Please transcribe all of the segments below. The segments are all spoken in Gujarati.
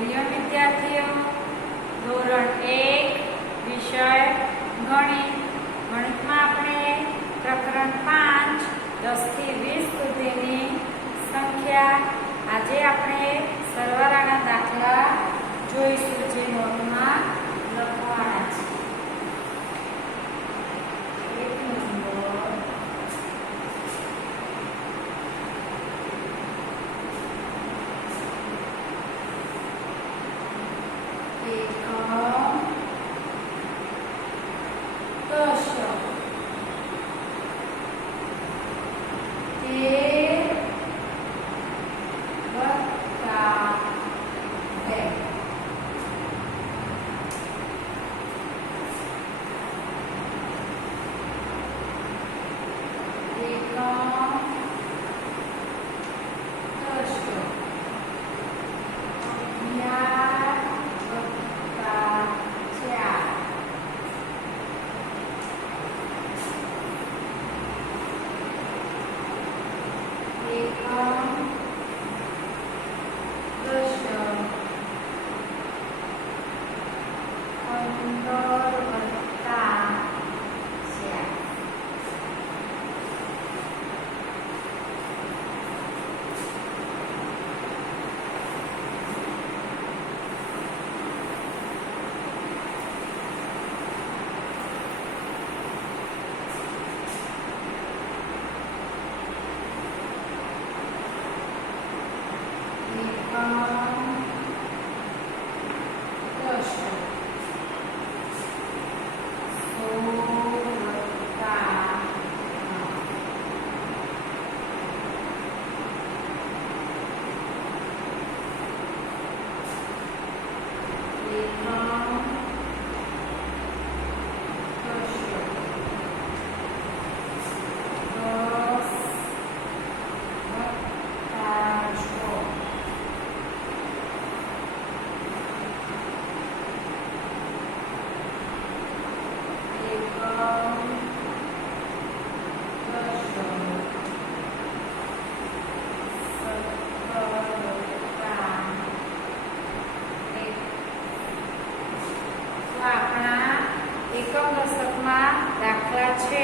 પ્રિય વિદ્યાર્થીઓ, ધોરણ 1 વિષય ગણિત. ગણિતમાં આપણે પ્રકરણ 5 10 થી 20 સુધીની સંખ્યા. આજે આપણે સરવાળાના દાખલા જોઈશું, જે નોટમાં લખવાના છે. દાખલા છે,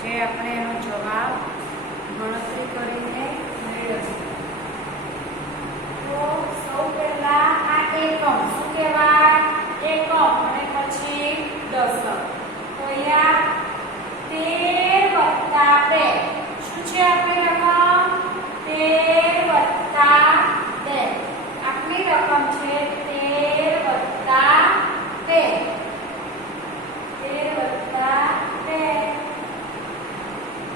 જે આપણે એનો જવાબ ગણતરી કરીને મેળવીશું. તો સૌ પહેલા આ એકમ શું કહેવાય? એકમ. અને પછી દશક. તો અહીંયા 13 + 2 શું છે આપણી રકમ? 13 + 2 આપણી રકમ છે. 13 + 2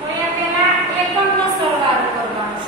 તો અહીંયા પહેલા એકમનો સરવાળો કરવાનો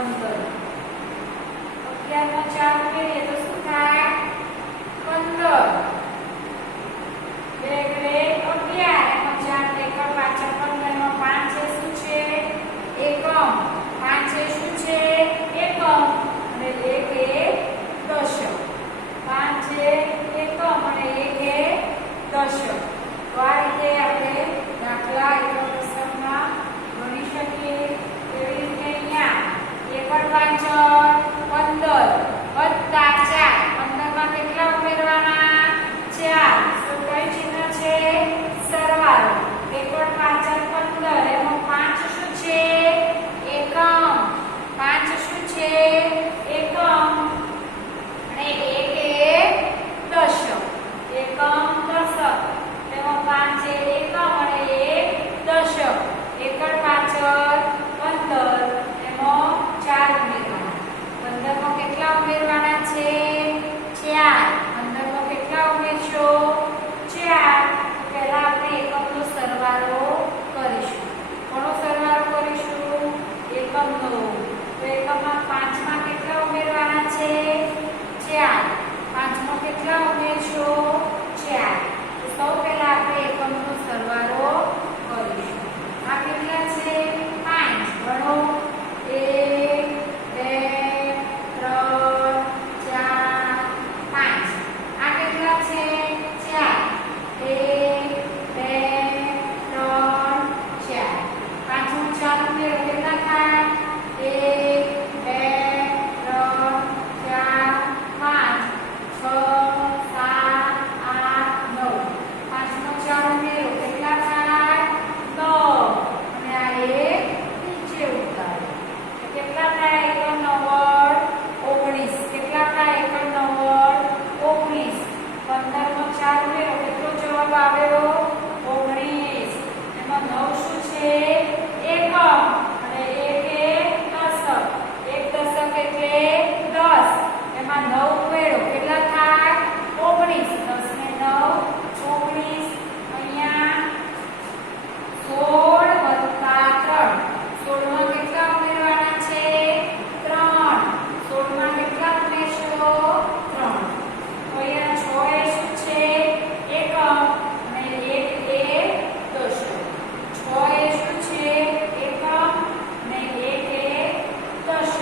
15. 11 નો 4 ઉમેરીએ તો શું થાય? 15. 2 ઘરે 11 એમાં 4 એકમ પાછળ 15 એમાં 5 છે શું છે? એકમ. 5 છે શું છે? એકમ. અને 1 એ દશક. 5 છે એકમ અને 1 એ દશક. તો આ રીતે આપણે દાખલા એકમ દશકમાં ગણી શકીએ. એવી રીતે અહીંયા એકમ પાછળ 15 વત્તા 4. 15 માં કેટલા ઉમેરવાના? 4. તો કઈ ચિહ્ન છે? સરવાળો. એકમ પાછળ 15 એમાં 5 શું છે? એકમ. 5 શું છે? એકમ. અને 1 એ દશક. એકમ દશક. તેમાં 5 છે એકમ અને 1 દશક. એકમ પાછળ 15 એમાં 4 ઉમેરવાના. 15 માં કેટલા ઉમેરવાના છે? 4. 15 માં કેટલા ઉમેરશો? 4. પહેલા આપણે એકમનો સરવાળો કરીશું. કોનો સરવાળો કરીશું? એકમનો. તો એકમમાં 5 માં કેટલા ઉમેરવાના છે? 4. 5 માં કેટલા ઉમેરશો? 4. તો સૌ પહેલા આપણે એકમનો સરવાળો કરીશું. આ કેટલા છે? 5. ગણો. 1 2 3 4 5. આ કેટલા છે? 4. 1 2 3 4. 5 નું 4 ઉમેરો કેટલા થાય? 1 2 3 4 5 6 7 8 9. 5 નો 4 ઉમેરો કેટલા થાય? 9. અને આ 1 નીચે ઉતારો. કેટલા થાય? એકમ 9 19. કેટલા થાય? એકમ 9 19. 15 નો 4 ઉમેરો કેટલો જવાબ આવ્યો? 19. એમાં 9 શું છે? એકમ. અને 1 એ દશક. 1 દશક એટલે 10. એમાં 9 ઉમેરો કેટલા થાય? 19. 10 ને 9 19. અહીંયા 16 વત્તા 3. 16 માં કેટલા ઉમેરવાના છે? 3. 16 માં કેટલા ઉમેરશો? 3. તો અહીંયા 6 એ શું છે? એકમ. અને 1 એ દશક. 6 એ શું છે? એકમ. અને 1 એ દશક.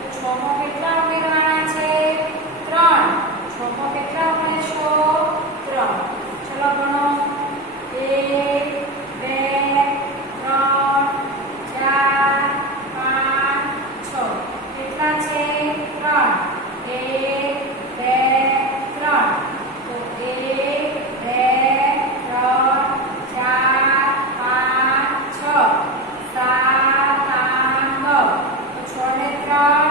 તો 6 માં કેટલા ઉમેરવાના છે? 3. 6 માં કેટલા ઉમેરશો? 3. ચલો ગણો. 1 2 3 4 5 6. કેટલા છે? 3. 1 2 3. તો 1 2 3 4 5 6 7 8 9. તો 6 ને 3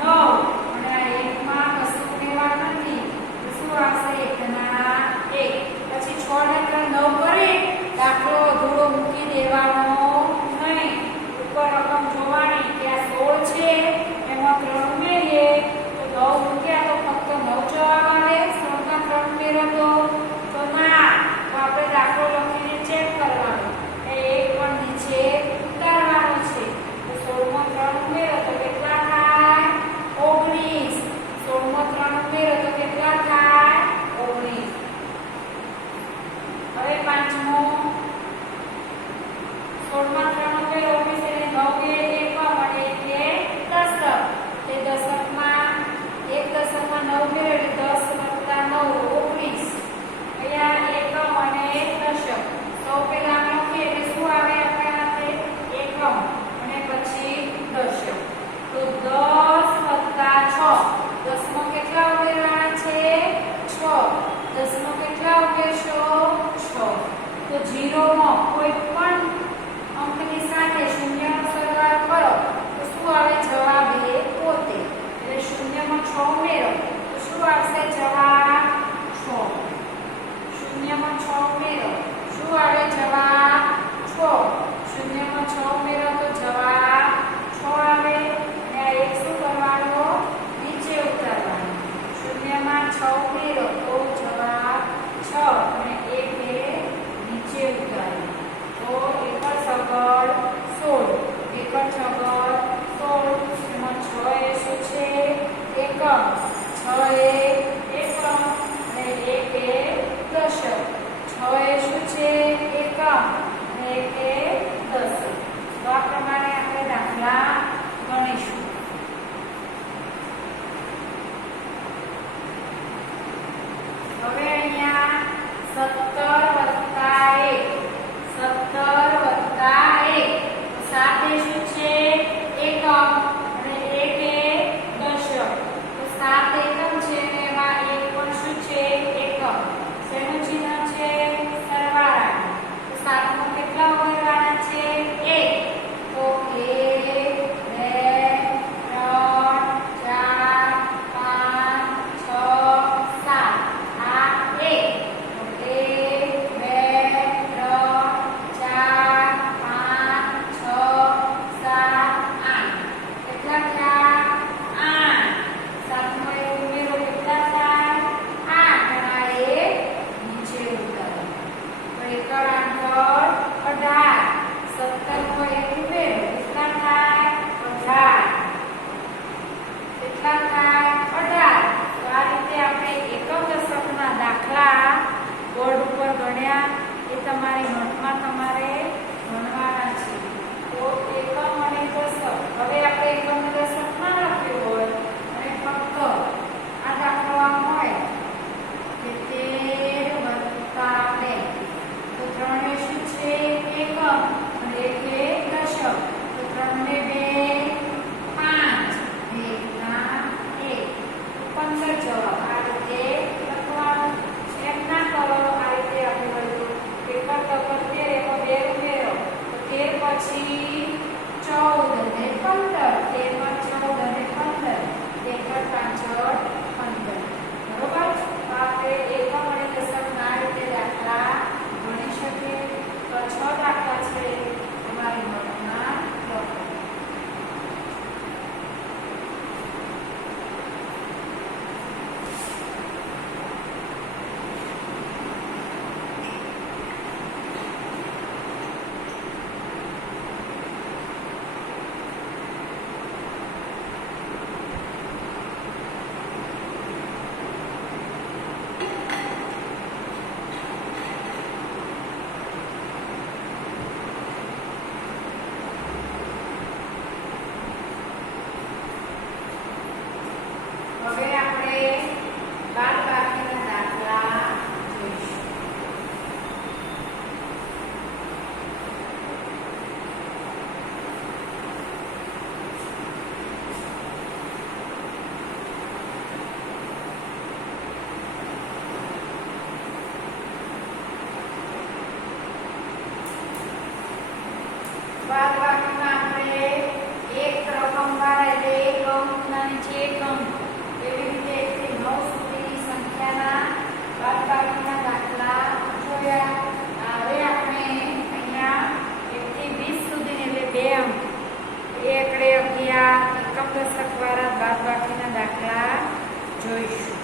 9. અને આ 1 માં કશું ઉમેરવાનું નથી. તો શું આવશે? 1 ના 1. પછી 6 ને 3 9 કરી દાખલો અધૂરો મૂકી દેવાનો નહીં. ઉપર રકમ જોવાની કે આ 16 છે એમાં 3 ઉમેરીએ તો 9 મૂક્યા તો ફક્ત 9 જવાબ આવે. 16 માં 3 ઉમેરો તો ના. તો આપણે દાખલો લખીને ચેક કરવાનો. એ 1 પણ નીચે ઉતારવાનો છે. તો 16 માં 3 ઉમેરો તો કેટલા થાય? 19. 16 માં 3 ઉમેરો તો કેટલા થાય? 19. હવે પાંચમો 16 માં 3 ઉમેરો 19 એટલે 9 એ એકમ અને 1 એ દશક. તે દશકમાં 1 દશકમાં 9 ઉમેરો એટલે 10 વત્તા 9 19. અહીંયા એકમ અને દશક. સૌ પહેલા લખીએ એટલે શું આવે આપણા હાથે? એકમ અને પછી દશક. તો 10 વત્તા 6. 10 માં કેટલા ઉમેરવાના છે? 6. 10 માં કેટલા ઉમેરશો? 6. તો 0 માં કોઈ પણ અંકની સાથે શૂન્યનો સરવાળો કરો તો શું આવે? જવાબ એ પોતે. એટલે 0 માં 6 ઉમેરો તો શું આવશે? જવાબ 6. 0 માં 6 ઉમેરો શું આવે? જવાબ 6. 0 માં 6 ઉમેરો તો જવાબ 6 આવે. અને આ 1 શું કરવાનો? નીચે ઉતારવાનો. 0 માં 6 ઉમેરો તો જવાબ 6 અને 1 એ નીચે ઉતાર્યો. તો 1 સગડ 16. 1 સગડ 16. એમાં અને એકે 10. તો આ પ્રમાણે આપણે દાખલા ગણીશું. હવે અહીંયા 17 + 1 7 એ શું છે? એકમ અને 1 એ દશક. તો 7 એકમ છે અને એમાં 1 પણ શું છે? એકમ. શેનું ચિહ્ન છે? સરવાળા. તો 7 માં કેટલા ઉમેરવાના છે? 1. તો 1 બોર્ડ ઉપર ગણ્યા એ તમારી નોટમાં તમારે ગણવાના છે. તો એકમ અને દશક. હવે આપણે એકમ અને દશકમાં લખ્યું હોય અને ફક્ત આ દાખલો આમ હોય કે 13 + 2. તો 3 એ શું છે? એકમ અને 1 એ દશક. તો 3 ને 2 5. 2 ના 1 15 જવાબ. આ રીતે લખવાનું. એમ ના કરો આ રીતે આપણે બધું પેપર તો 13 એમાં 2 ઉમેરો તો 13 પછી 14 અને 15. 13 માં 14 અને 15. 13 5 15. બરોબર? તો આપણે એકમ અને દશકના આ રીતે દાખલા ગણી શકીએ. તો 6 દાખલા છે તમારી નોટમાં લખો. હવે આપણે બાદબાકીના દાખલા જોઈશું. બાદબાકીમાં આપણે એક રકમવાર એટલે એકમ ના નીચે એકમ એવી રીતે 1 થી 9 સુધીની સંખ્યાના બાદબાકીના દાખલા જોયા. હવે આપણે અહીંયા 1 થી 20 સુધીની એટલે 2 અંક એ એકડે 11 એકમ દશકવાળા બાદબાકીના દાખલા જોઈશું.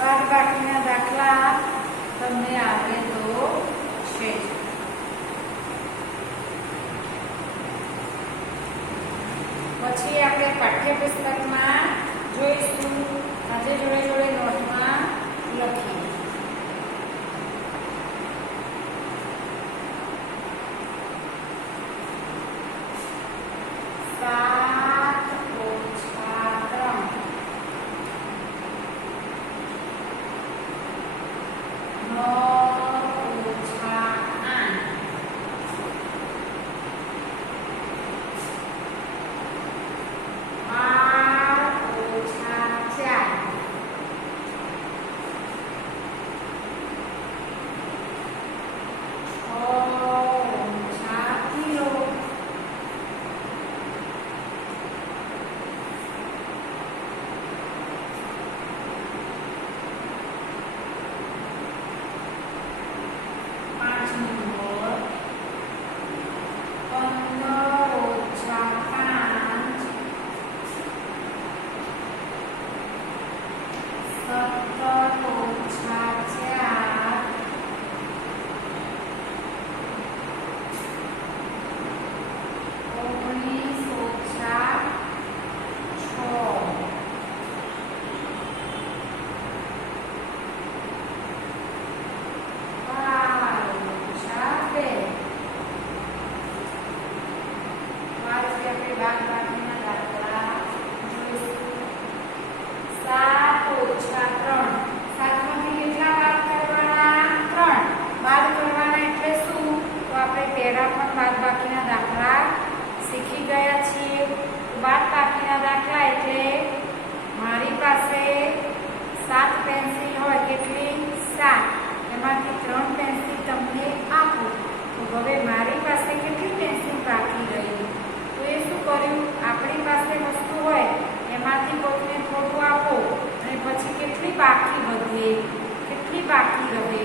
બાદબાકીના દાખલા તમને આવડે તો છે. પછી આપણે પાઠ્યપુસ્તકમાં જોઈશું. આજે જોડે જોડે નોટમાં લખીએ. બાકી રહે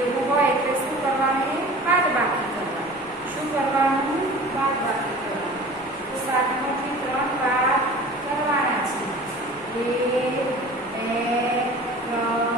એવું હોય એટલે શું કરવાનું? બાદબાકી કરવાનું. શું કરવાનું? બાદબાકી કરવાનું. તો 7 માંથી 3 બાદ કરવાના છે. 1 2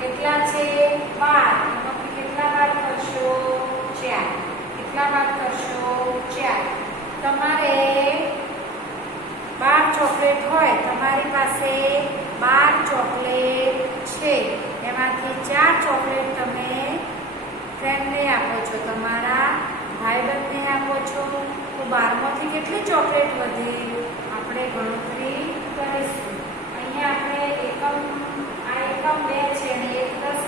કેટલા છે? 12. એમાંથી કેટલા બાદ કરશો? 4. કેટલા બાદ કરશો? 4. તમારે 12 ચોકલેટ હોય, તમારી પાસે 12 ચોકલેટ છે, એમાંથી 4 ચોકલેટ તમે ફ્રેન્ડને આપો છો, તમારા ભાઈબંધને આપો છો, તો 12 માંથી કેટલી ચોકલેટ વધી? આપણે ગણતરી કરીશું. અહીંયા આપણે એકમ 2 છે અને 1 દશક,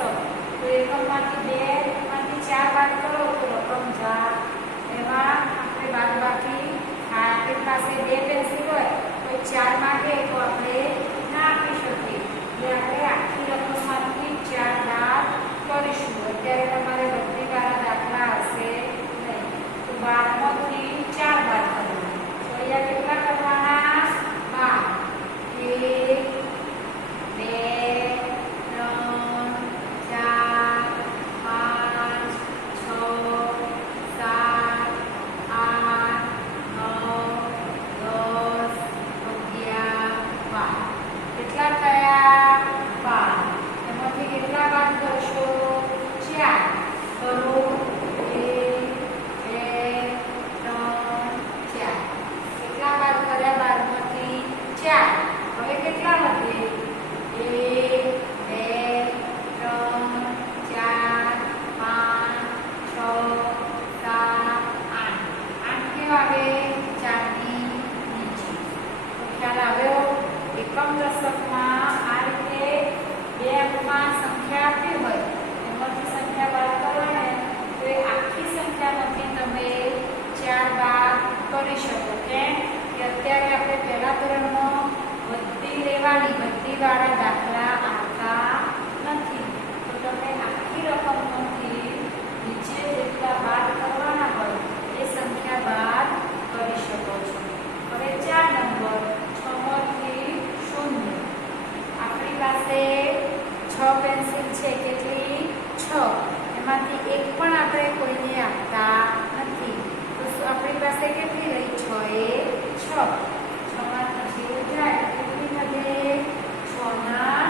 તો એકમમાંથી 2 માંથી 4 બાદ કરો તો રકમ જા. એમાં આપણે બાદબાકી આપણી પાસે 2 પેન્સિલ હોય તો 4 માંગે તો આપણે ના આપી શકીએ, એટલે આપણે આખી રકમમાંથી 4 બાદ કરીશું. અત્યારે તમારે બધી વાળા દાખલા હશે નહીં, તો 12 માંથી 4 બાદ કરવાના. તો અહીંયા કેટલા કરવાના? 12. 1 એકમ દશકમાં આ રીતે 2 અંકમાં સંખ્યા આપી હોય એમાંથી સંખ્યા બાદ કરવાને તો એ આખી સંખ્યામાંથી તમે 4 બાદ કરી શકો. કેમ કે અત્યારે આપણે પહેલા ધોરણમાં બધી લેવાની, બધી વાળા દાખલા આવતા નથી, તો તમે આખી રકમમાંથી નીચે જેટલા બાદ કરવાના હોય એ સંખ્યા બાદ કરી શકો છો. હવે 4 નંબર 6 માંથી 0. આપણી પાસે 6 પેન્સિલ છે, કેટલી? 6. એમાંથી એક પણ આપણે કોઈને આપતા નથી, તો આપણી પાસે કેટલી રહી? 6 એ 6. 6 માંથી 0 જાય કેટલી વધે? 6 ના